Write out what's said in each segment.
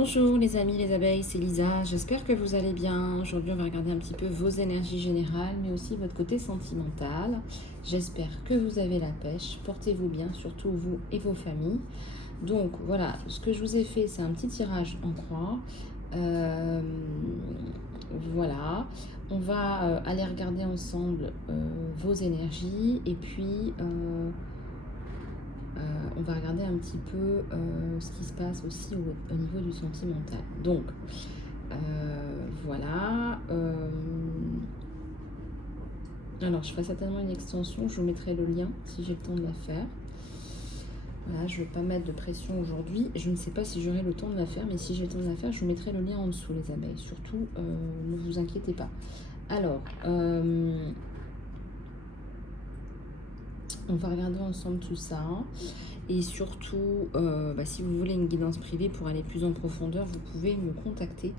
Bonjour les amis, les abeilles, c'est Lisa, j'espère que vous allez bien. Aujourd'hui on va regarder un petit peu vos énergies générales, mais aussi votre côté sentimental. J'espère que vous avez la pêche, portez-vous bien, surtout vous et vos familles. Donc voilà, ce que je vous ai fait, c'est un petit tirage en croix. Voilà, on va aller regarder ensemble vos énergies et puis on va regarder un petit peu ce qui se passe aussi au niveau du sentimental. Donc, voilà. Alors, je ferai certainement une extension. Je vous mettrai le lien si j'ai le temps de la faire. Voilà, je ne vais pas mettre de pression aujourd'hui. Je ne sais pas si j'aurai le temps de la faire, mais si j'ai le temps de la faire, je vous mettrai le lien en dessous, les abeilles. Surtout, ne vous inquiétez pas. Alors, on va regarder ensemble tout ça. Et surtout, si vous voulez une guidance privée pour aller plus en profondeur, vous pouvez me contacter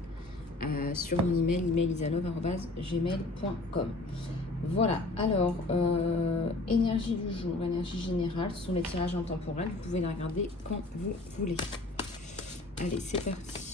sur mon email isalove@gmail.com. Voilà, alors, énergie du jour, énergie générale, ce sont les tirages intemporels. Vous pouvez les regarder quand vous voulez. Allez, c'est parti.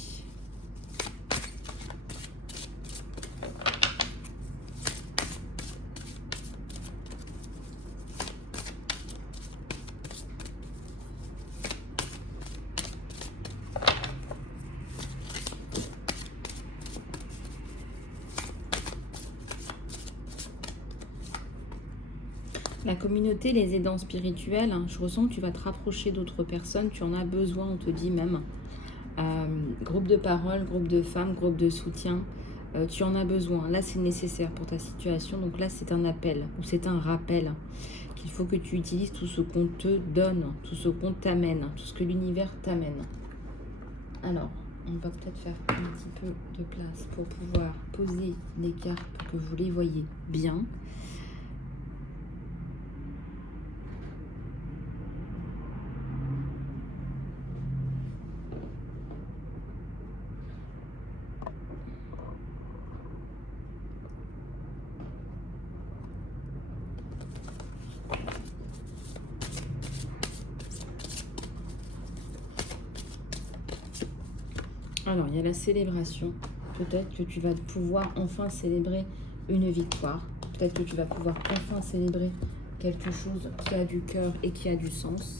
La communauté, les aidants spirituels, je ressens que tu vas te rapprocher d'autres personnes, tu en as besoin, on te dit même. Groupe de parole, groupe de femmes, groupe de soutien, tu en as besoin. Là, c'est nécessaire pour ta situation, donc là, c'est un appel ou c'est un rappel qu'il faut que tu utilises tout ce qu'on te donne, tout ce qu'on t'amène, tout ce que l'univers t'amène. Alors, on va peut-être faire un petit peu de place pour pouvoir poser les cartes pour que vous les voyez bien. Alors, il y a la célébration. Peut-être que tu vas pouvoir enfin célébrer une victoire. Peut-être que tu vas pouvoir enfin célébrer quelque chose qui a du cœur et qui a du sens.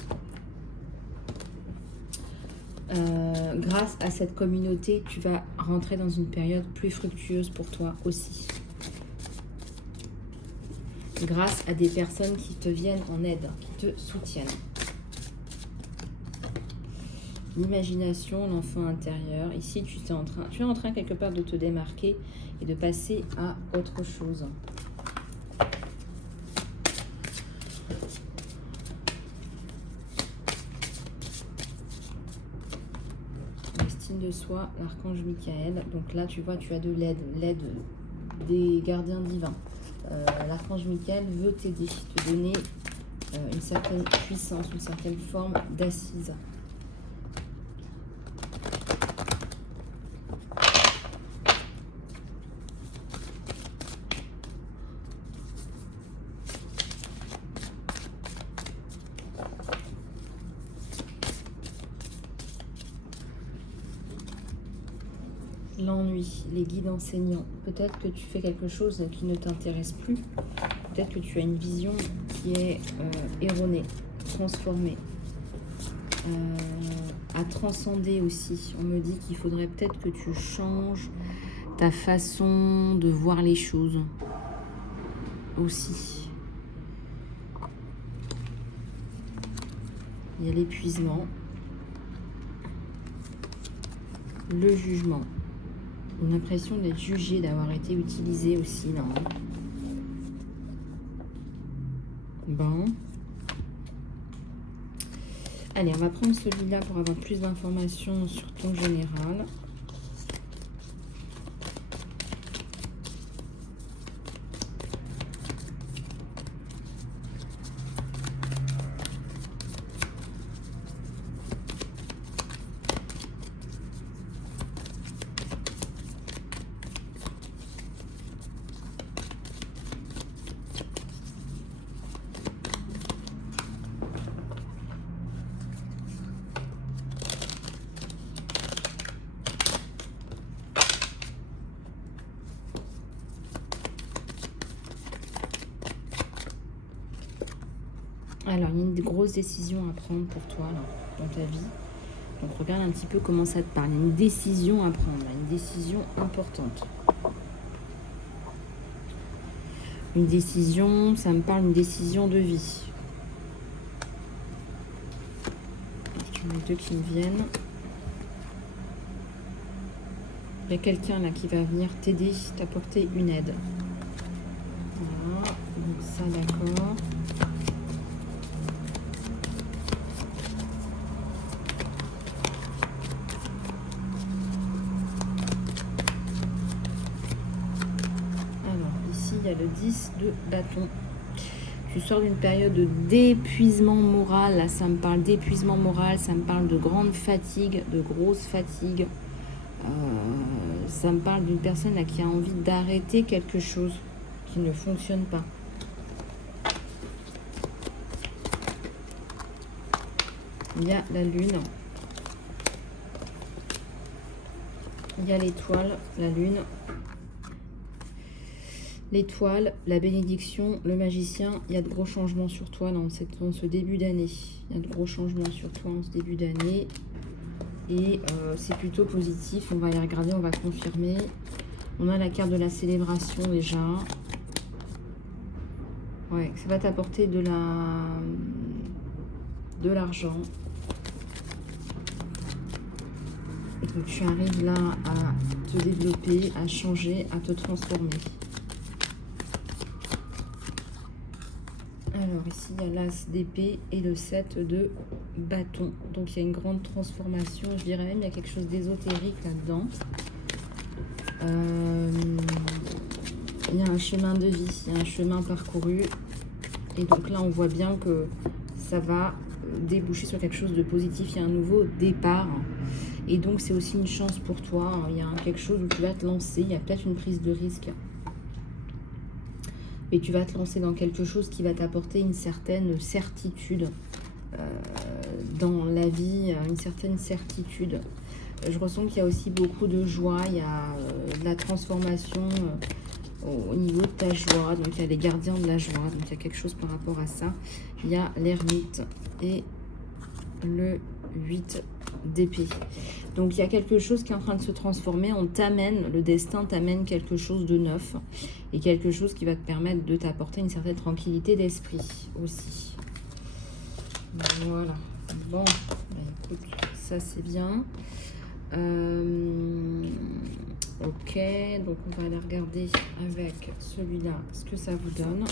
Grâce à cette communauté, tu vas rentrer dans une période plus fructueuse pour toi aussi. Grâce à des personnes qui te viennent en aide, qui te soutiennent. L'imagination, l'enfant intérieur. Ici, tu es en train quelque part de te démarquer et de passer à autre chose. L'estime de soi, l'archange Michael. Donc là, tu vois, tu as de l'aide des gardiens divins. L'archange Michael veut t'aider, te donner une certaine puissance, une certaine forme d'assise. L'ennui, les guides enseignants. Peut-être que tu fais quelque chose qui ne t'intéresse plus. Peut-être que tu as une vision qui est erronée, transformée, à transcender aussi. On me dit qu'il faudrait peut-être que tu changes ta façon de voir les choses aussi. Il y a l'épuisement, le jugement. Une impression d'être jugé, d'avoir été utilisé aussi, non? Bon. Allez, on va prendre celui-là pour avoir plus d'informations sur ton général. Alors, il y a une grosse décision à prendre pour toi, là, dans ta vie. Donc, regarde un petit peu comment ça te parle. Il y a une décision à prendre, là, une décision importante. Une décision, ça me parle d'une décision de vie. Il y en a deux qui me viennent. Il y a quelqu'un là qui va venir t'aider, t'apporter une aide. Voilà, donc ça d'accord. Alors ici il y a le 10 de bâton. Tu sors d'une période d'épuisement moral, là ça me parle d'épuisement moral, ça me parle de grande fatigue, de grosse fatigue. Ça me parle d'une personne là, qui a envie d'arrêter quelque chose qui ne fonctionne pas. Il y a la lune. Il y a l'étoile, la lune. L'étoile, la bénédiction, le magicien. Il y a de gros changements sur toi dans ce début d'année. Il y a de gros changements sur toi en ce début d'année. Et c'est plutôt positif. On va y regarder, on va confirmer. On a la carte de la célébration déjà. Ouais, ça va t'apporter de l'argent. Donc tu arrives là à te développer, à changer, à te transformer. Alors ici il y a l'as d'épée et le 7 de bâton. Donc il y a une grande transformation, je dirais même il y a quelque chose d'ésotérique là-dedans. Il y a un chemin de vie, il y a un chemin parcouru. Et donc là on voit bien que ça va déboucher sur quelque chose de positif, il y a un nouveau départ. Et donc c'est aussi une chance pour toi, il y a quelque chose où tu vas te lancer, il y a peut-être une prise de risque. Et tu vas te lancer dans quelque chose qui va t'apporter une certaine certitude dans la vie, une certaine certitude. Je ressens qu'il y a aussi beaucoup de joie, il y a de la transformation au niveau de ta joie. Donc il y a les gardiens de la joie, donc il y a quelque chose par rapport à ça. Il y a l'ermite et le 8 d'épée. Donc il y a quelque chose qui est en train de se transformer, on t'amène, le destin t'amène quelque chose de neuf et quelque chose qui va te permettre de t'apporter une certaine tranquillité d'esprit aussi. Voilà, bon, bah, écoute, ça c'est bien. Ok, donc on va aller regarder avec celui-là ce que ça vous donne.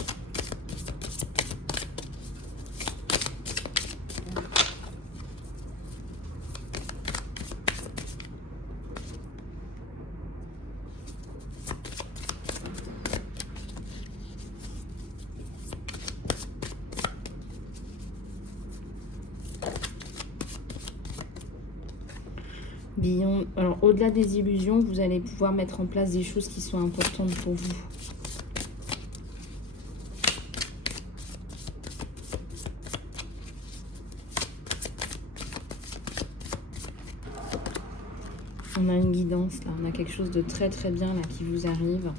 Alors, au-delà des illusions, vous allez pouvoir mettre en place des choses qui sont importantes pour vous. On a une guidance, là. On a quelque chose de très très bien là qui vous arrive.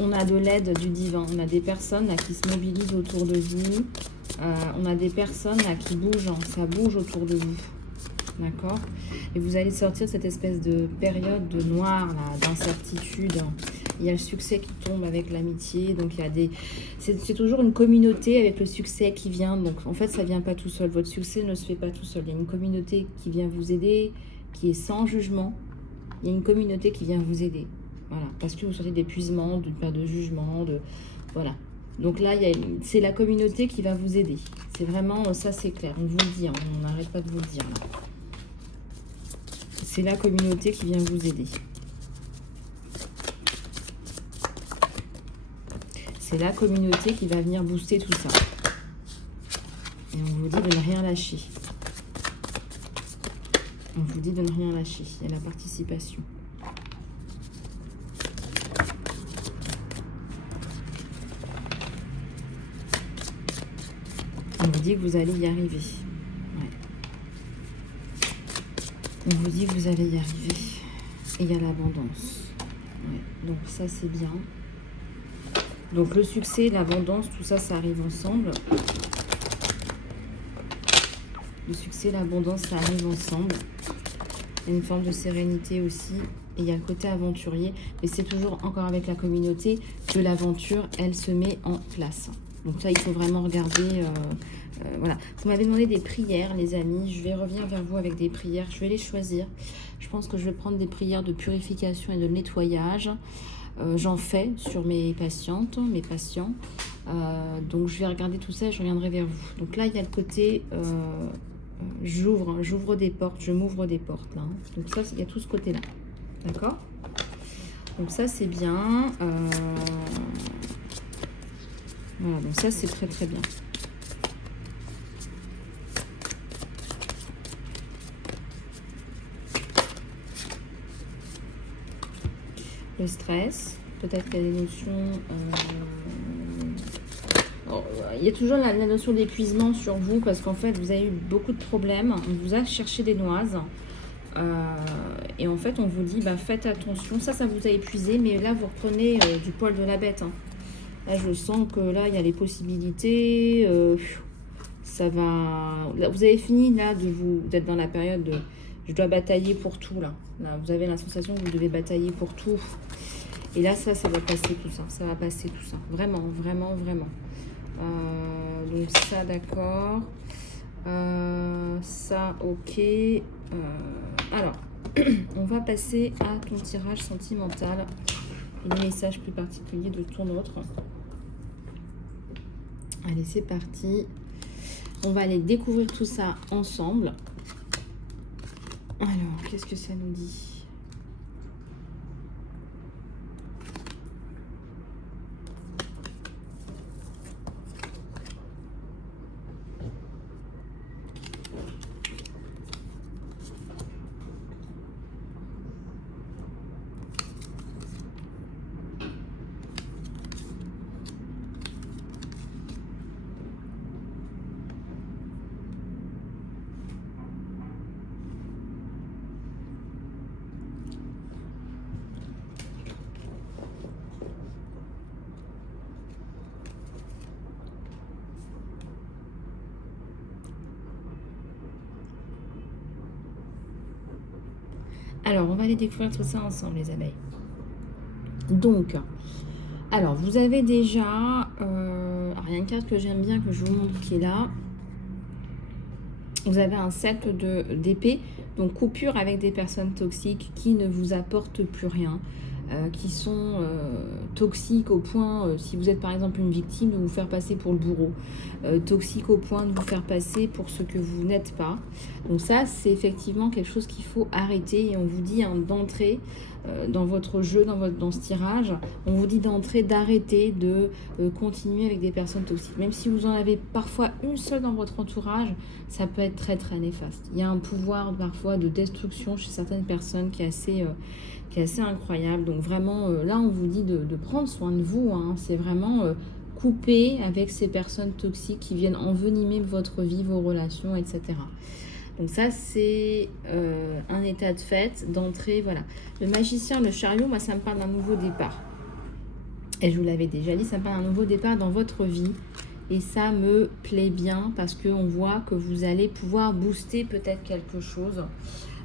On a de l'aide du divin. On a des personnes là qui se mobilisent autour de vous. On a des personnes là qui bougent. Hein. Ça bouge autour de vous. D'accord? Et vous allez sortir de cette espèce de période de noir, d'incertitude. Il y a le succès qui tombe avec l'amitié. Donc, il y a des... C'est toujours une communauté avec le succès qui vient. Donc, en fait, ça ne vient pas tout seul. Votre succès ne se fait pas tout seul. Il y a une communauté qui vient vous aider, qui est sans jugement. Il y a une communauté qui vient vous aider. Voilà. Parce que vous sortez d'épuisement, d'une perte de jugement, de... Voilà. Donc là, c'est la communauté qui va vous aider. C'est vraiment... Ça, c'est clair. On vous le dit. Hein. On n'arrête pas de vous le dire. Là. C'est la communauté qui vient vous aider. C'est la communauté qui va venir booster tout ça. Et on vous dit de ne rien lâcher. On vous dit de ne rien lâcher. Il y a la participation. On vous dit que vous allez y arriver. On vous dit que vous allez y arriver. Et il y a l'abondance. Ouais. Donc ça, c'est bien. Donc le succès, l'abondance, tout ça, ça arrive ensemble. Le succès, l'abondance, ça arrive ensemble. Il y a une forme de sérénité aussi. Et il y a le côté aventurier. Mais c'est toujours encore avec la communauté que l'aventure, elle se met en place. Donc là, il faut vraiment regarder. Voilà. Vous m'avez demandé des prières, les amis. Je vais revenir vers vous avec des prières. Je vais les choisir. Je pense que je vais prendre des prières de purification et de nettoyage. J'en fais sur mes patientes, mes patients. Donc je vais regarder tout ça et je reviendrai vers vous. Donc là, il y a le côté... j'ouvre des portes, je m'ouvre des portes là. Donc ça, il y a tout ce côté-là. D'accord? Donc ça, c'est bien. Voilà, donc ça, c'est très très bien. Le stress, peut-être qu'il y a des notions... il y a toujours la notion d'épuisement sur vous parce qu'en fait, vous avez eu beaucoup de problèmes. On vous a cherché des noises. Et en fait, on vous dit, bah, faites attention. Ça vous a épuisé, mais là, vous reprenez du poil de la bête. Hein. Là, je sens que là, il y a les possibilités. Ça va... Là, vous avez fini là d'être dans la période de... Je dois batailler pour tout, là. Là, vous avez la sensation que vous devez batailler pour tout. Et là, ça va passer tout ça. Ça va passer tout ça. Vraiment, vraiment, vraiment. Donc ça, d'accord. Ça, ok. Alors, on va passer à ton tirage sentimental. Et les messages plus particuliers de ton autre. Allez, c'est parti. On va aller découvrir tout ça ensemble. Alors, qu'est-ce que ça nous dit ? Alors, on va aller découvrir tout ça ensemble, les abeilles. Donc, alors, vous avez déjà... alors, il y a une carte que j'aime bien, que je vous montre, qui est là. Vous avez un cercle d'épée, donc coupure avec des personnes toxiques qui ne vous apportent plus rien, qui sont toxiques au point, si vous êtes par exemple une victime, de vous faire passer pour le bourreau, toxique au point de vous faire passer pour ce que vous n'êtes pas. Donc ça, c'est effectivement quelque chose qu'il faut arrêter et on vous dit hein, d'entrer dans votre jeu, dans ce tirage, on vous dit d'entrer, d'arrêter de continuer avec des personnes toxiques. Même si vous en avez parfois une seule dans votre entourage, ça peut être très très néfaste. Il y a un pouvoir parfois de destruction chez certaines personnes qui est assez incroyable. Donc vraiment, là on vous dit de prendre soin de vous. Hein. C'est vraiment couper avec ces personnes toxiques qui viennent envenimer votre vie, vos relations, etc. Donc ça, c'est un état de fait, d'entrée, voilà. Le magicien, le chariot, moi, ça me parle d'un nouveau départ. Et je vous l'avais déjà dit, ça me parle d'un nouveau départ dans votre vie. Et ça me plaît bien parce qu'on voit que vous allez pouvoir booster peut-être quelque chose.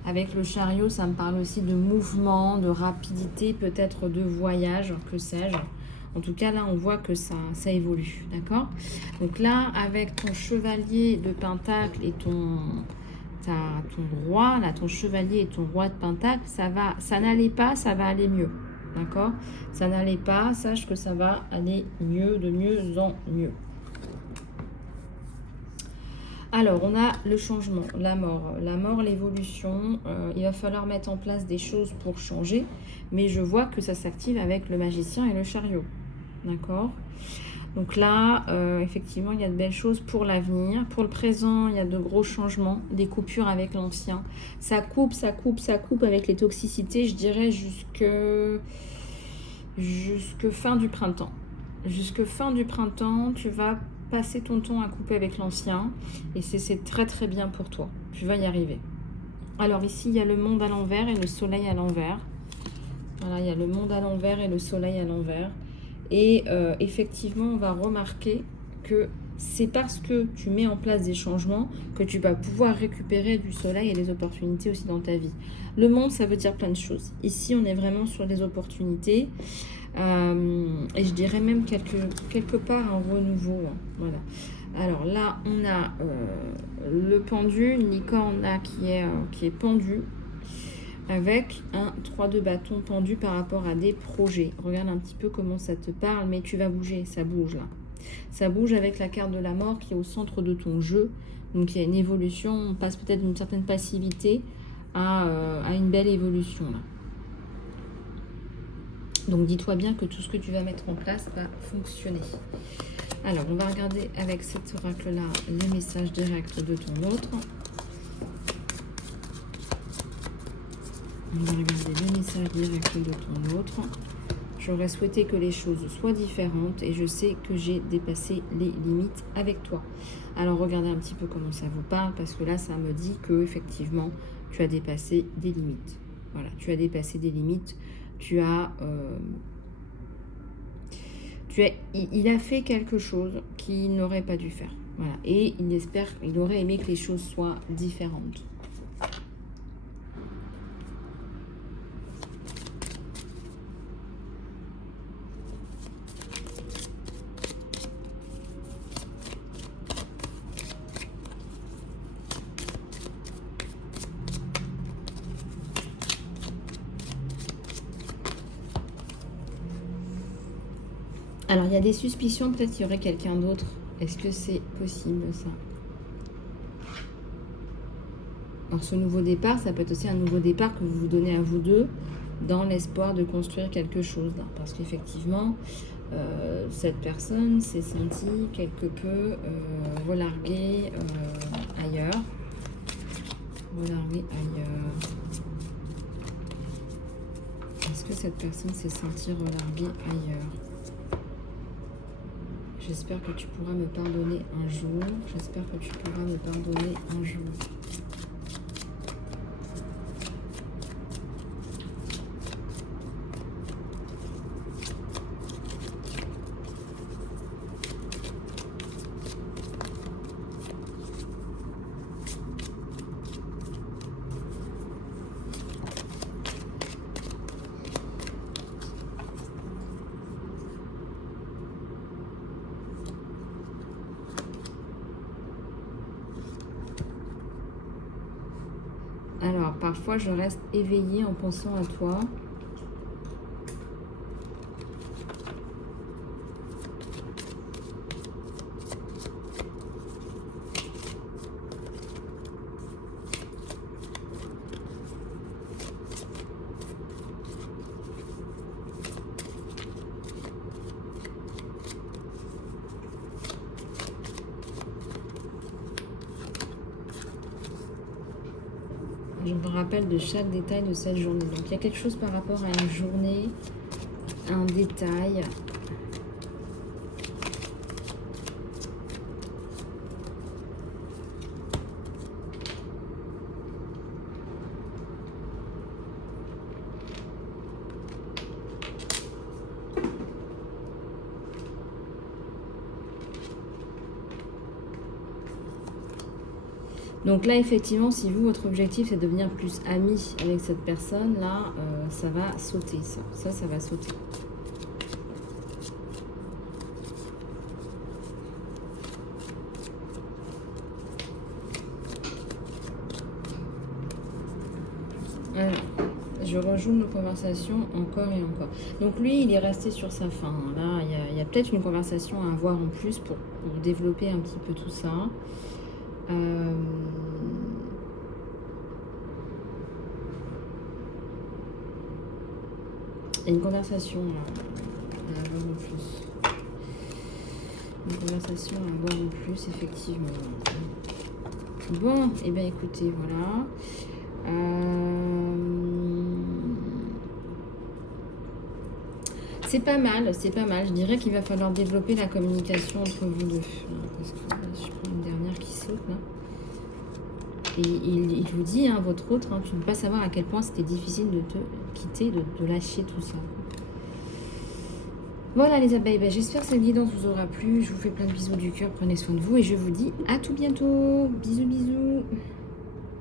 Avec le chariot, ça me parle aussi de mouvement, de rapidité, peut-être de voyage, que sais-je. En tout cas, là, on voit que ça évolue, d'accord? Donc là, avec ton chevalier de pentacle et ton roi, là, ton chevalier et ton roi de pentacle, ça n'allait pas, ça va aller mieux, d'accord? Ça n'allait pas, sache que ça va aller mieux, de mieux en mieux. Alors, on a le changement, la mort, l'évolution. Il va falloir mettre en place des choses pour changer, mais je vois que ça s'active avec le magicien et le chariot, d'accord? Donc là, effectivement, il y a de belles choses pour l'avenir. Pour le présent, il y a de gros changements, des coupures avec l'ancien. Ça coupe avec les toxicités, je dirais, jusque fin du printemps. Jusque fin du printemps, tu vas passer ton temps à couper avec l'ancien. Et c'est très très bien pour toi. Tu vas y arriver. Alors ici, il y a le monde à l'envers et le soleil à l'envers. Voilà, il y a le monde à l'envers et le soleil à l'envers. Et effectivement, on va remarquer que c'est parce que tu mets en place des changements que tu vas pouvoir récupérer du soleil et des opportunités aussi dans ta vie. Le monde, ça veut dire plein de choses. Ici, on est vraiment sur des opportunités. Et je dirais même quelque part un renouveau. Hein. Voilà. Alors là, on a le pendu, une licorne là qui est pendue, avec un 3 de bâton pendu par rapport à des projets. Regarde un petit peu comment ça te parle, mais tu vas bouger, ça bouge là. Ça bouge avec la carte de la mort qui est au centre de ton jeu. Donc il y a une évolution, on passe peut-être d'une certaine passivité à une belle évolution là. Donc dis-toi bien que tout ce que tu vas mettre en place va fonctionner. Alors on va regarder avec cet oracle là les messages directs de ton autre. On va regarder le message direct de ton autre. J'aurais souhaité que les choses soient différentes et je sais que j'ai dépassé les limites avec toi. Alors regardez un petit peu comment ça vous parle parce que là ça me dit que effectivement tu as dépassé des limites. Voilà, tu as dépassé des limites. Il a fait quelque chose qu'il n'aurait pas dû faire. Voilà, et il aurait aimé que les choses soient différentes. Alors, il y a des suspicions, peut-être qu'il y aurait quelqu'un d'autre. Est-ce que c'est possible, ça? Alors, ce nouveau départ, ça peut être aussi un nouveau départ que vous vous donnez à vous deux dans l'espoir de construire quelque chose. Là. Parce qu'effectivement, cette personne s'est sentie quelque peu relarguée ailleurs. Relarguée ailleurs. Est-ce que cette personne s'est sentie relarguée ailleurs? J'espère que tu pourras me pardonner un jour. J'espère que tu pourras me pardonner un jour. Alors, parfois, je reste éveillée en pensant à toi. Je me rappelle de chaque détail de cette journée. Donc, il y a quelque chose par rapport à une journée, un détail. Donc là, effectivement, si vous, votre objectif, c'est de devenir plus ami avec cette personne, là, ça va sauter, ça. Ça va sauter. Alors, je rejoue nos conversations encore et encore. Donc lui, il est resté sur sa faim. Là, il y a peut-être une conversation à avoir en plus pour développer un petit peu tout ça. Il y a une conversation à avoir en plus. Une conversation à avoir en plus, effectivement. Bon, et bien écoutez, voilà. C'est pas mal, c'est pas mal. Je dirais qu'il va falloir développer la communication entre vous deux. Parce que là, je prends une dernière qui saute là. Et il vous dit, hein, votre autre, hein, tu ne peux pas savoir à quel point c'était difficile de te quitter, de lâcher tout ça. Voilà les abeilles, ben, j'espère que cette guidance vous aura plu. Je vous fais plein de bisous du cœur, prenez soin de vous et je vous dis à tout bientôt. Bisous bisous.